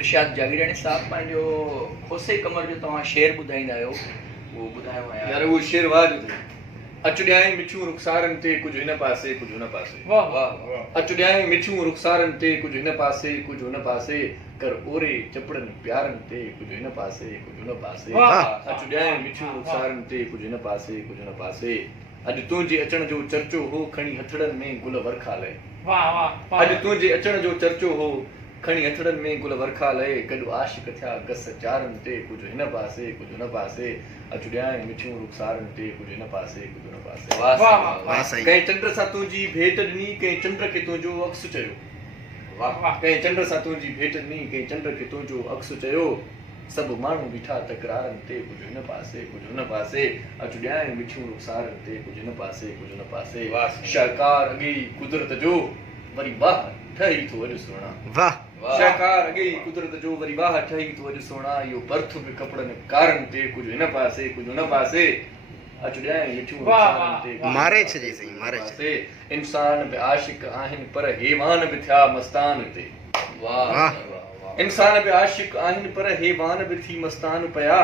इरशाद जागीरानी साहब पंहिंजो खोसे कमर जो तव्हां शेर ॿुधाईंदा आहियो, उहो ॿुधायो आहे यार वो शेर वाज थे अच ॾियाई मिठियूं रुखसारनि ते कुझु हिन पासे कुझु हुन पासे। वाह वाह अच ॾियाई मिठियूं रुखसारनि ते कुझु हिन पासे कुझु हुन पासे कर ओरे चपड़नि प्यारनि ते कुझु हिन पासे कुझु हुन पासे। अच ॾियाई मिठियूं रुखसारनि ते कुझु हिन पासे कुझु हुन पासे। अॼु तुंहिंजे अचण जो चर्चो हो खणी हथड़नि में गुल वरखा लहे। वाह वाह अॼु तुंहिंजे अचण जो चर्चो हो खणी हथड़नि में गुल वरखा लहे। गॾु आशिक थिया गस चारनि ते कुझु हिन पासे कुझु हुन पासे। अच ॾियाई मिठियूं रुखसारनि ते कुझु हिन पासे कुझु हुन पासे। वाह कंहिं चंड सां तुंहिंजी भेट ॾिनी कंहिं चंड खे तुंहिंजो अक्स चयो। वाह वाह कंहिं चंड सां तुंहिंजी भेट ॾिनी कंहिं चंड खे तुंहिंजो अक्स चयो। सभु माण्हू बीठा तकरारनि ते कुझु हिन पासे कुझु हुन पासे। अच ॾियाई मिठियूं रुखसारनि ते कुझु हिन पासे कुझु हुन पासे। शाहकार अॻे कुदरत जो वरी वाह ठही थो अॼु सुहिणा। वाह शाहकार अॻे कुदरत जो वरी वाह ठही थो अॼु सुहिणा। इहो बर्थ बि कपड़नि कारनि ते कुझु हिन पासे कुझु हुन पासे। अच ॾियाई मिठियूं रुखसारनि ते मारे छॾी सही मारे छॾी। इंसान बि आशिक आहिनि पर हैवान बि थिया मस्तान ते। वाह इंसान बि आशिक आहिनि पर हैवान बि थी मस्तान पिया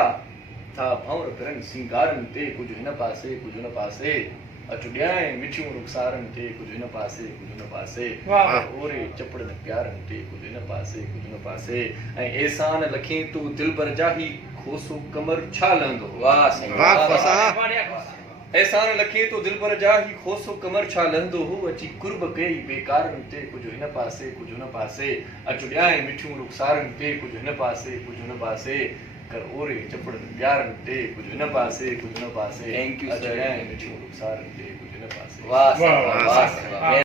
था भंवर फिरनि सिंगारनि ते कुझु हिन पासे कुझु हिन पासे। अच ॾियाई मिठियूं रुखसारनि ते कुझु हिन पासे कुझु हिन पासे। ओरे चपड़नि प्यारनि ते कुझु हिन पासे कुझु हिन पासे। ऐं एहसान लखे तूं दिलबर जाही खोसो कमर छा लहंदो। वाह एहसान लखे तो दिलबर जाही खोसो कमर छा लहंदो हो। अची कुर्ब कई बेकारनि ते कुझु हिन पासे कुझु हुन पासे। अच ॾियाई मिठियूं रुखसारनि ते कुझु हिन पासे कुझु हुन पासे। कर ओरे चपड़नि प्यारनि ते कुझु हिन पासे कुझु हिन पासे। Thank you, अच sir. ॾियाई मिठियूं रुखसारनि ते कुझु हिन पासे। वाह वाह